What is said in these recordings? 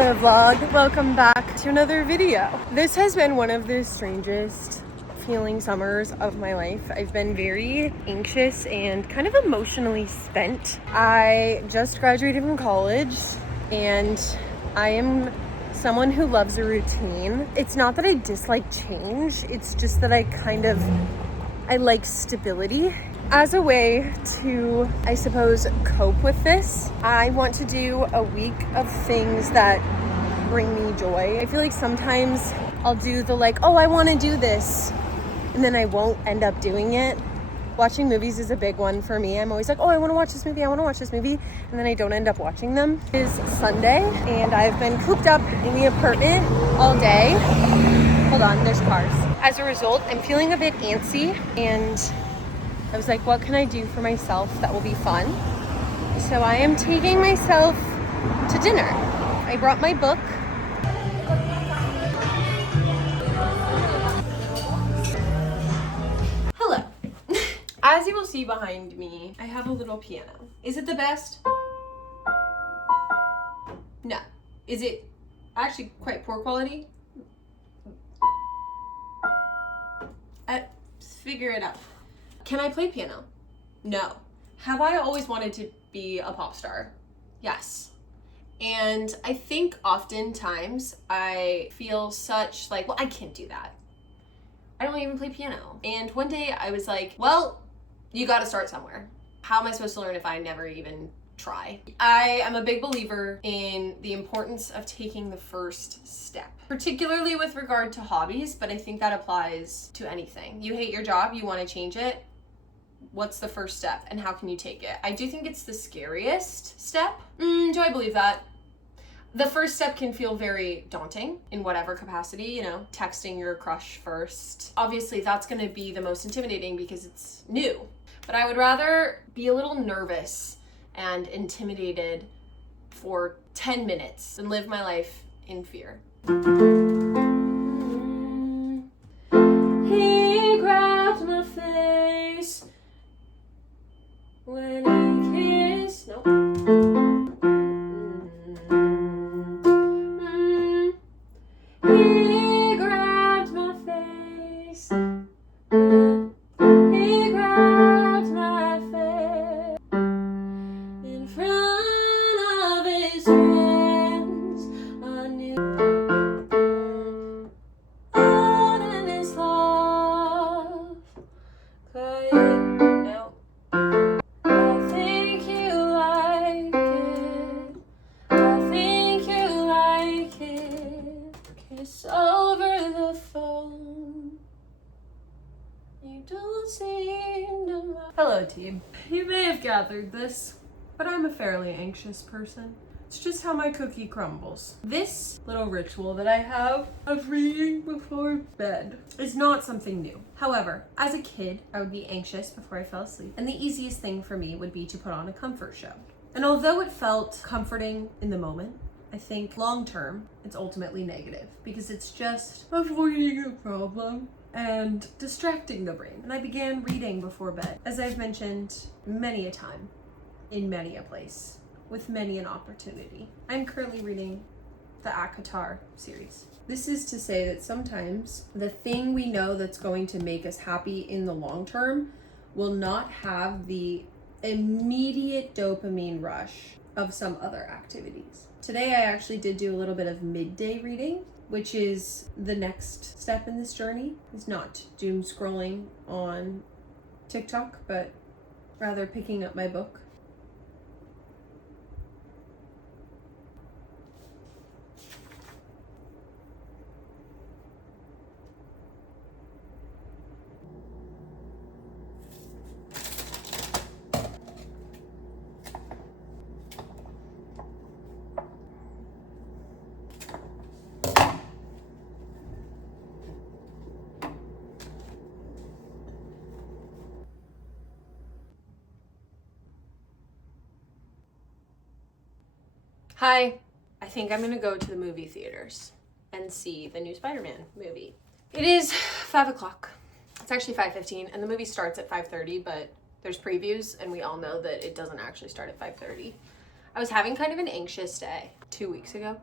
another vlog. Welcome back to another video. This has been one of the strangest feeling summers of my life. I've been very anxious and kind of emotionally spent. I just graduated from college and I am someone who loves a routine. It's not that I dislike change, it's just that I like stability. As a way to, I suppose, cope with this, I want to do a week of things that bring me joy. I feel like sometimes I'll do the I want to do this, and then I won't end up doing it. Watching movies is a big one for me. I'm always like, oh, I want to watch this movie, and then I don't end up watching them. It is Sunday, and I've been cooped up in the apartment all day. Hold on, there's cars. As a result, I'm feeling a bit antsy, and I was like, what can I do for myself that will be fun? So I am taking myself to dinner. I brought my book. Hello. As you will see behind me, I have a little piano. Is it the best? No. Is it actually quite poor quality? Figure it out. Can I play piano? No. Have I always wanted to be a pop star? Yes. And I think oftentimes I feel such well, I can't do that. I don't even play piano. And one day I was like, well, you gotta start somewhere. How am I supposed to learn if I never even try? I am a big believer in the importance of taking the first step, particularly with regard to hobbies, but I think that applies to anything. You hate your job, you wanna change it. What's the first step and how can you take it? I do think it's the scariest step. Do I believe that? The first step can feel very daunting in whatever capacity, texting your crush first. Obviously, that's gonna be the most intimidating because it's new. But I would rather be a little nervous and intimidated for 10 minutes than live my life in fear. He grabbed my face when he kissed. Nope. He grabbed my face. He grabbed my face in front of his friends. I knew all in his love. Crying. No. I think you like it. I think you like it. Kiss over the phone. You don't seem to mind. Hello, team. You may have gathered this, but I'm a fairly anxious person. It's just how my cookie crumbles. This little ritual that I have of reading before bed is not something new. However, as a kid, I would be anxious before I fell asleep, and the easiest thing for me would be to put on a comfort show. And although it felt comforting in the moment, I think long term, it's ultimately negative because it's just avoiding a problem and distracting the brain. And I began reading before bed, as I've mentioned many a time, in many a place, with many an opportunity. I'm currently reading the ACOTAR series. This is to say that sometimes the thing we know that's going to make us happy in the long term will not have the immediate dopamine rush of some other activities. Today I actually did do a little bit of midday reading, which is the next step in this journey. It's not doom scrolling on TikTok, but rather picking up my book. Hi, I think I'm gonna go to the movie theaters and see the new Spider-Man movie. It is 5 o'clock. It's actually 5:15 and the movie starts at 5:30, but there's previews and we all know that it doesn't actually start at 5:30. I was having kind of an anxious day 2 weeks ago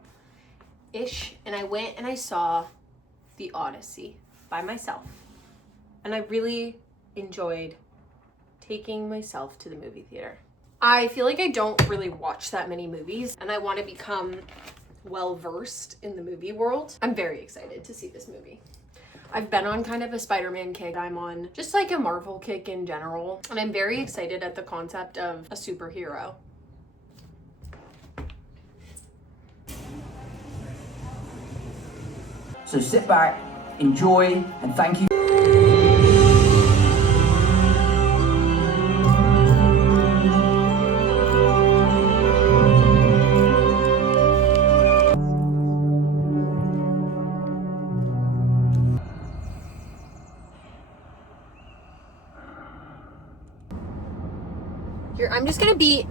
ish, and I went and I saw The Odyssey by myself. And I really enjoyed taking myself to the movie theater. I feel like I don't really watch that many movies, and I want to become well-versed in the movie world. I'm very excited to see this movie. I've been on kind of a Spider-Man kick. I'm on just like a Marvel kick in general, and I'm very excited at the concept of a superhero. So sit back, enjoy, and thank you.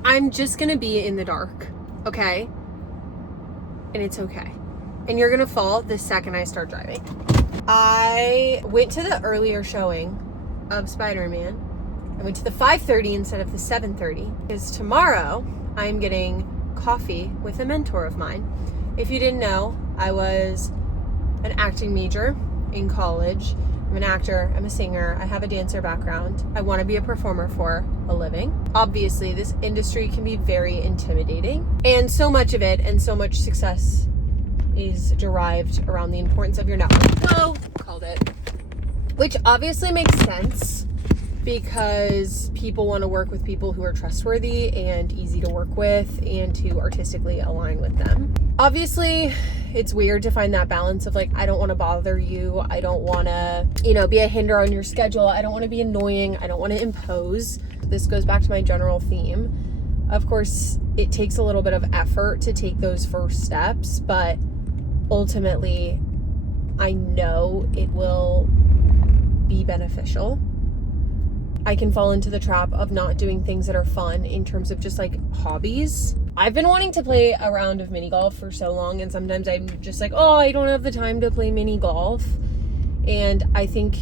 I'm just gonna be in the dark, okay? And it's okay. And you're gonna fall the second I start driving. I went to the earlier showing of Spider-Man. I went to the 5:30 instead of the 7:30 because tomorrow I'm getting coffee with a mentor of mine. If you didn't know, I was an acting major in college. I'm an actor, I'm a singer, I have a dancer background. I want to be a performer for a living. Obviously, this industry can be very intimidating, and so much of it and so much success is derived around the importance of your network. Whoa, called it. Which obviously makes sense because people want to work with people who are trustworthy and easy to work with and to artistically align with them. Obviously, it's weird to find that balance of like, I don't want to bother you. I don't want to, be a hinder on your schedule. I don't want to be annoying. I don't want to impose. This goes back to my general theme. Of course, it takes a little bit of effort to take those first steps, but ultimately, I know it will be beneficial. I can fall into the trap of not doing things that are fun in terms of just like hobbies. I've been wanting to play a round of mini golf for so long, and sometimes I'm just like, oh, I don't have the time to play mini golf. And I think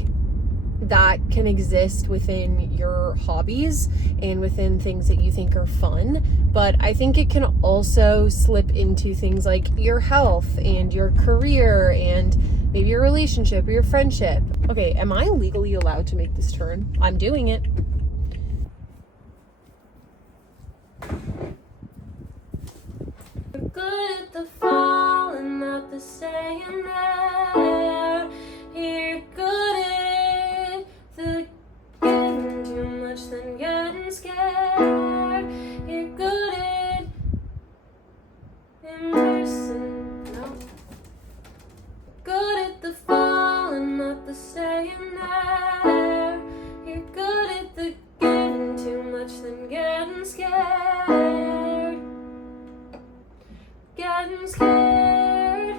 that can exist within your hobbies and within things that you think are fun. But I think it can also slip into things like your health and your career and maybe your relationship or your friendship. Okay, am I legally allowed to make this turn? I'm doing it. You're good at the fall and not the staying there. You're good at the getting too much than getting scared. You're good at immersing. No. Good at the fall and not the staying there. You're good at the getting too much than getting scared. Getting scared.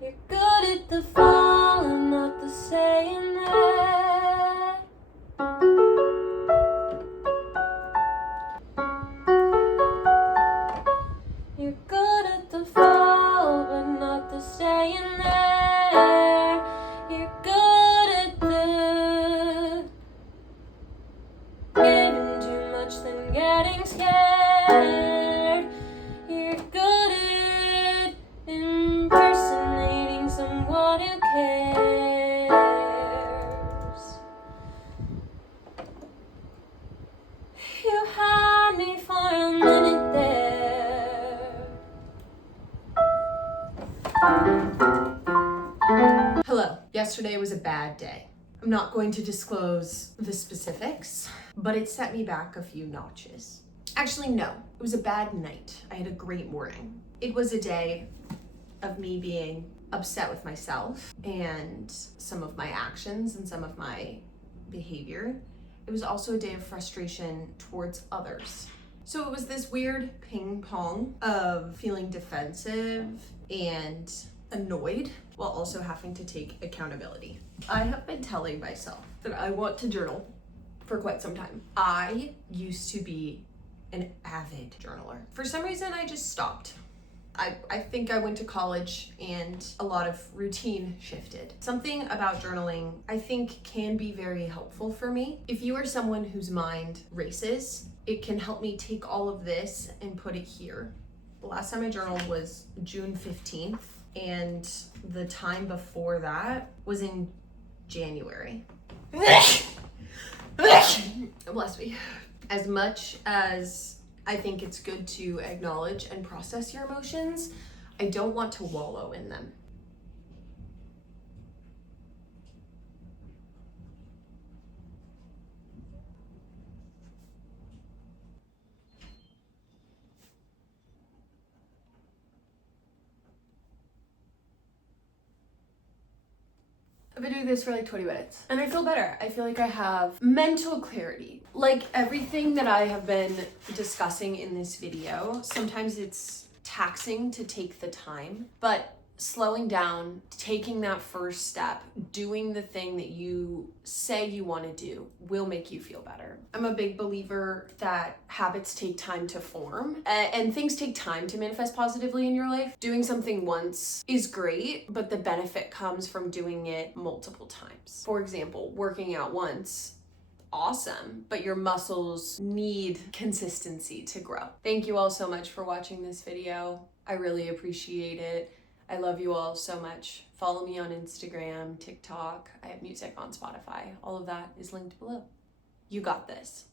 You're good at the fall and not the staying there. You're good at the fall but not the staying there. You're good at the giving too much than getting scared. You're good at impersonating someone who cares. You had me for a minute there. Hello. Yesterday was a bad day. I'm not going to disclose the specifics, but it set me back a few notches. Actually, no. It was a bad night. I had a great morning. It was a day of me being upset with myself and some of my actions and some of my behavior. It was also a day of frustration towards others. So it was this weird ping pong of feeling defensive and annoyed while also having to take accountability. I have been telling myself that I want to journal for quite some time. I used to be an avid journaler. For some reason, I just stopped. I think I went to college and a lot of routine shifted. Something about journaling I think can be very helpful for me. If you are someone whose mind races it can help me take all of this and put it here. The last time I journaled was June 15th, and the time before that was in January. Bless me. As much as I think it's good to acknowledge and process your emotions, I don't want to wallow in them. I've been doing this for like 20 minutes and I feel better. I feel like I have mental clarity. Like everything that I have been discussing in this video, sometimes it's taxing to take the time, but slowing down, taking that first step, doing the thing that you say you want to do will make you feel better. I'm a big believer that habits take time to form and things take time to manifest positively in your life. Doing something once is great, but the benefit comes from doing it multiple times. For example, working out once, awesome, but your muscles need consistency to grow. Thank you all so much for watching this video. I really appreciate it. I love you all so much. Follow me on Instagram, TikTok. I have music on Spotify. All of that is linked below. You got this.